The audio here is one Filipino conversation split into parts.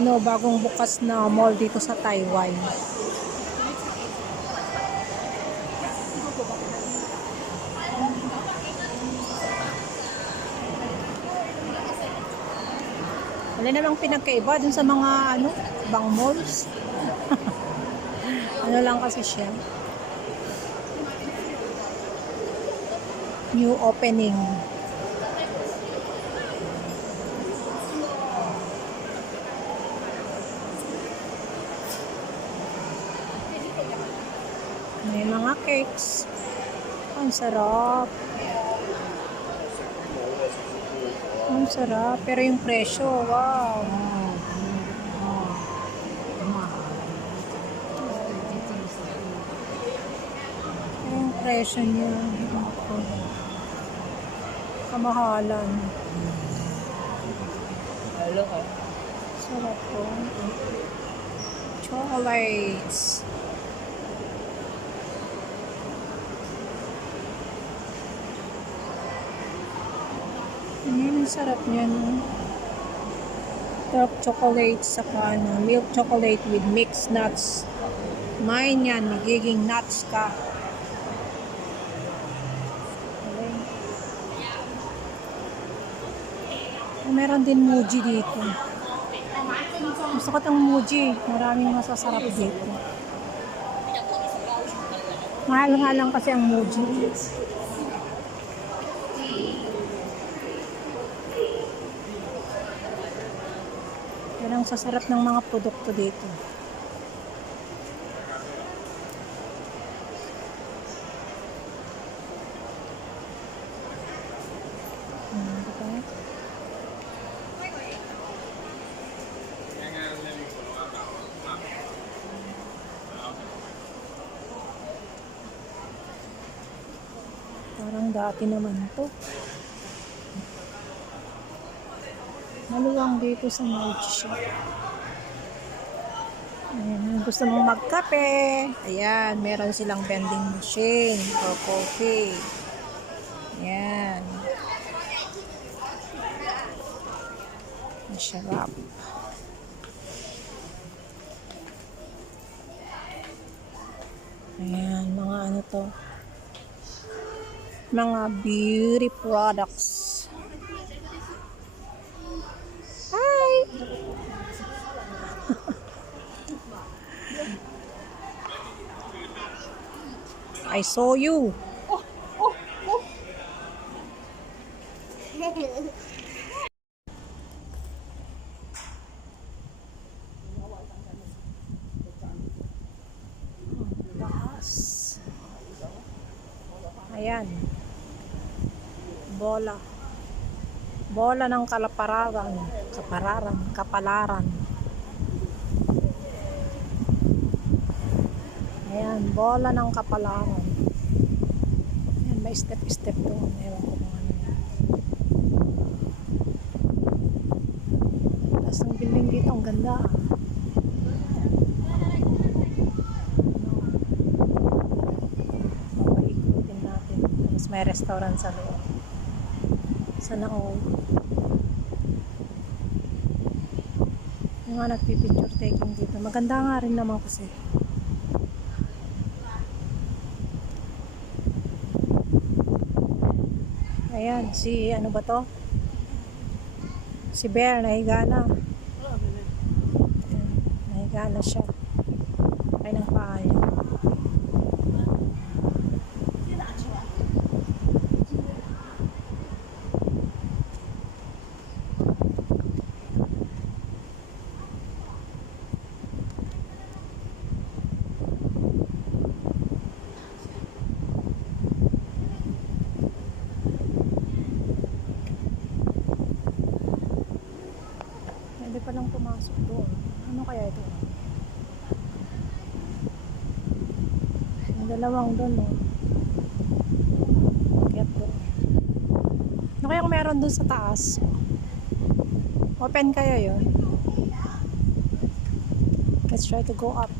ano, bagong bukas na mall dito sa Taiwan. Wala namang pinagkaiba dun sa mga ano, bang malls. Ano lang kasi siya. New opening. May mga cakes. Ang sarap. Ang sarap. Pero yung presyo, wow. Yung presyo niya. Kamahalan. Sarap po. Chocolates. Ang sarap niya, no? Dark chocolate saka ano, milk chocolate with mixed nuts. Kumain yan, magiging nuts ka. Okay. Meron din Muji dito. Gusto ko itong Muji. Maraming masasarap dito. Mahal nga lang kasi ang Muji. Yan ang sasarap ng mga produkto dito. Parang dati naman to. Maluwang dito sa Muji shop. Ayan, gusto mong magkape. Ayan, meron silang vending machine for coffee. Ayan. Masarap. Ayan, mga ano to. Mga beauty products. Hi! I saw you. Taas. Ayan. Bola. Bola ng kapalaran. Ayan, bola ng kapalaran. Ayan, may step-step doon. Ewan ko kung ano yan. Tapos ang building dito, ang ganda. Papaikutin natin. Tapos may restaurant sa loob. Sana all. Yung nga nagpipicture taking dito. Maganda nga rin naman kasi. Ayan, si ano ba to? Si Bear, nahiga na. Ayan, nahiga na siya. Ay ng paa niya. Pwede palang pumasok doon. Ano kaya ito? Yung dalawang doon, no? Kaya doon. Ano kayang meron doon sa taas? Open kaya yun? Let's try to go up.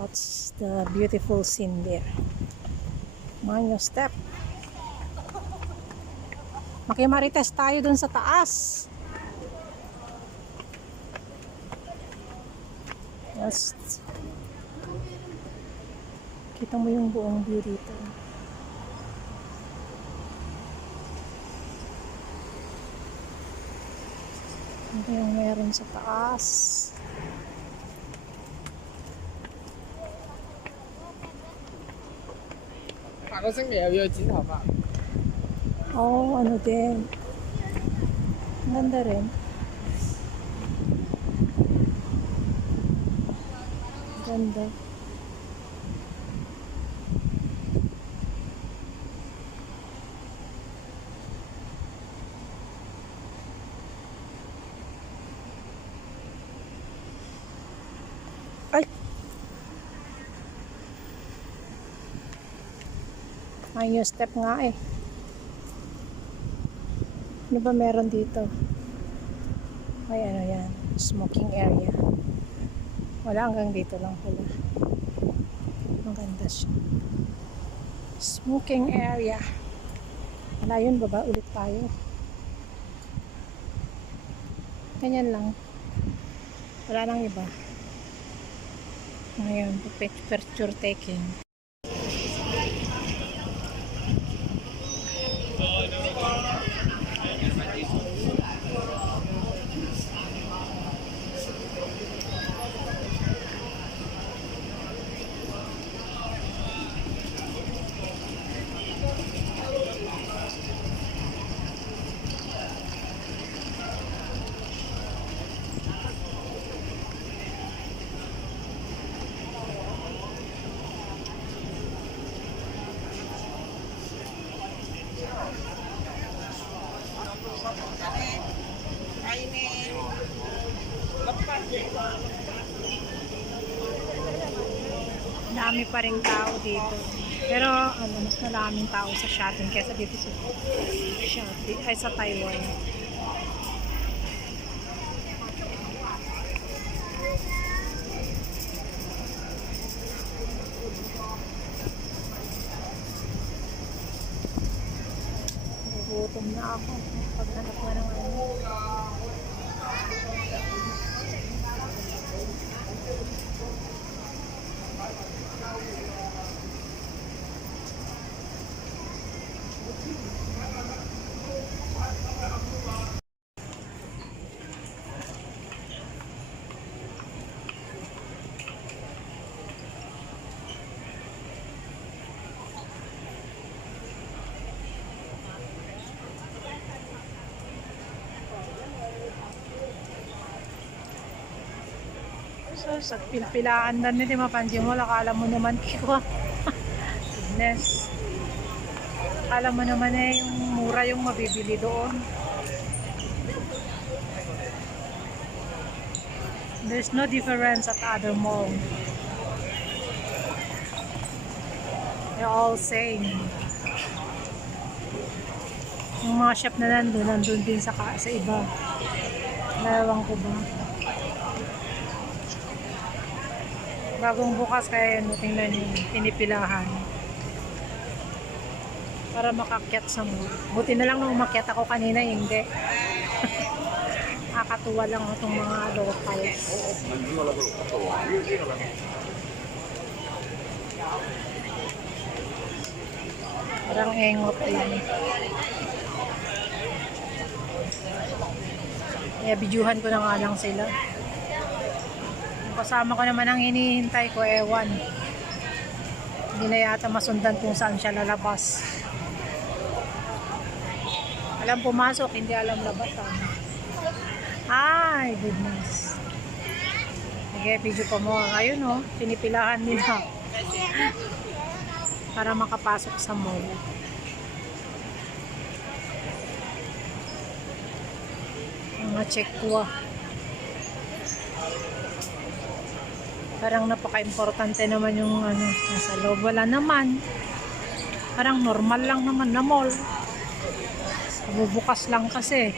What's the beautiful scene there? Mind your step. Makimarites tayo doon sa taas. Just kita mo yung buong view dito. Ito yung meron sa taas. Oh, ano din. Ang ganda rin. Ganda. Ay! May new step nga eh. Ano ba meron dito? May ano yan. Smoking area. Wala, hanggang dito lang pala. Ang ganda siya. Smoking area. Wala yun, baba ulit tayo. Ganyan lang. Wala nang iba. Ngayon, picture taking. Dami pa rin tao dito. Pero ano, mas maraming tao sa Shopee kaysa dito sa Shopee ay sa Taiwan. Nagugutom na ako paghanap ko ng ano. So, sa pilpilaan na nito, mapansin mo, akala mo naman kiko. Goodness. Akala mo naman eh, yung mura yung mabibili doon. There's no difference at other mall. They're all same. Yung mga shop na nandun din sa iba. Lalawang ko ba? Bagong bukas kaya yan, tingnan nyo, pinipilahan. Para makakyat sa mall. Buti na lang nung umakyat ako kanina, hindi. Nakakatuwa lang itong mga locals. Parang engot yan. Kaya bidyuhan ko na nga lang sila. Kasama ko naman ang hinihintay ko, ewan. Hindi na yata masundan kung saan siya lalabas. Alam pumasok, hindi alam labasan. Ay, goodness. Sige, video pa mo. Ayun o, pinipilahan nila. Para makapasok sa mall. Mga check-wa. Parang napaka-importante naman yung ano, nasa loob. Wala naman. Parang normal lang naman na mall. Bubukas lang kasi.